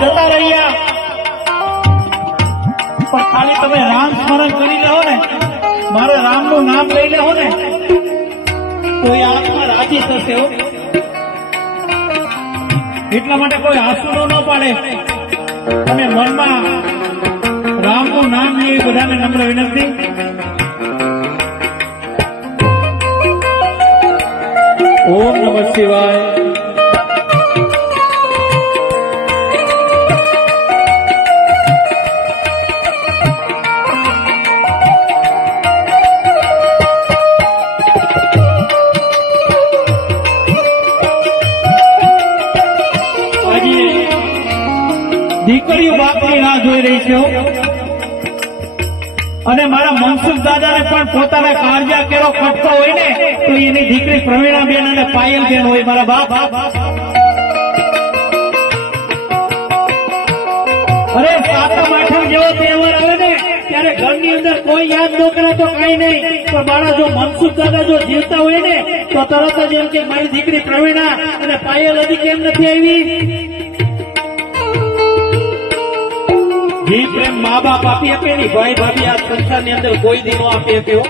જતા રહ્યા, પણ ખાલી તમે રામ સ્મરણ કરી લેવો ને, મારા રામનું નામ લઈ લેવો ને, તો એ આત્મા રાજી થશે હો. એટલા માટે કોઈ આંસુડો ન પાડે અને મનમાં રામનું નામ લે, બધાને નમ્ર વિનંતી. ઓમ નમઃ શિવાય. દીકરીઓ બાપની રાહ જોઈ રહી છે અને મારા મનસુખ દાદાને પણ પોતાના કાળજા કેરો કટતો હોય ને તો એની દીકરી પ્રવીણાબેન અને પાયલબેન હોય. મારા બાપ અરે સાતમ આઠમ જેવો તહેવાર આવે ને ત્યારે ઘરની અંદર કોઈ યાદ ન કરે તો કઈ નહીં, પણ મારા જો મનસુખ દાદા જો જીવતા હોય ને તો તરત જ એમ કે મારી દીકરી પ્રવીણા અને પાયલ હજી કેમ નથી આવી. જે પ્રેમ મા બાપ આપી આપે ને ભાઈ ભાભી આ સંસારની અંદર કોઈ દી નો આપી આપ્યો.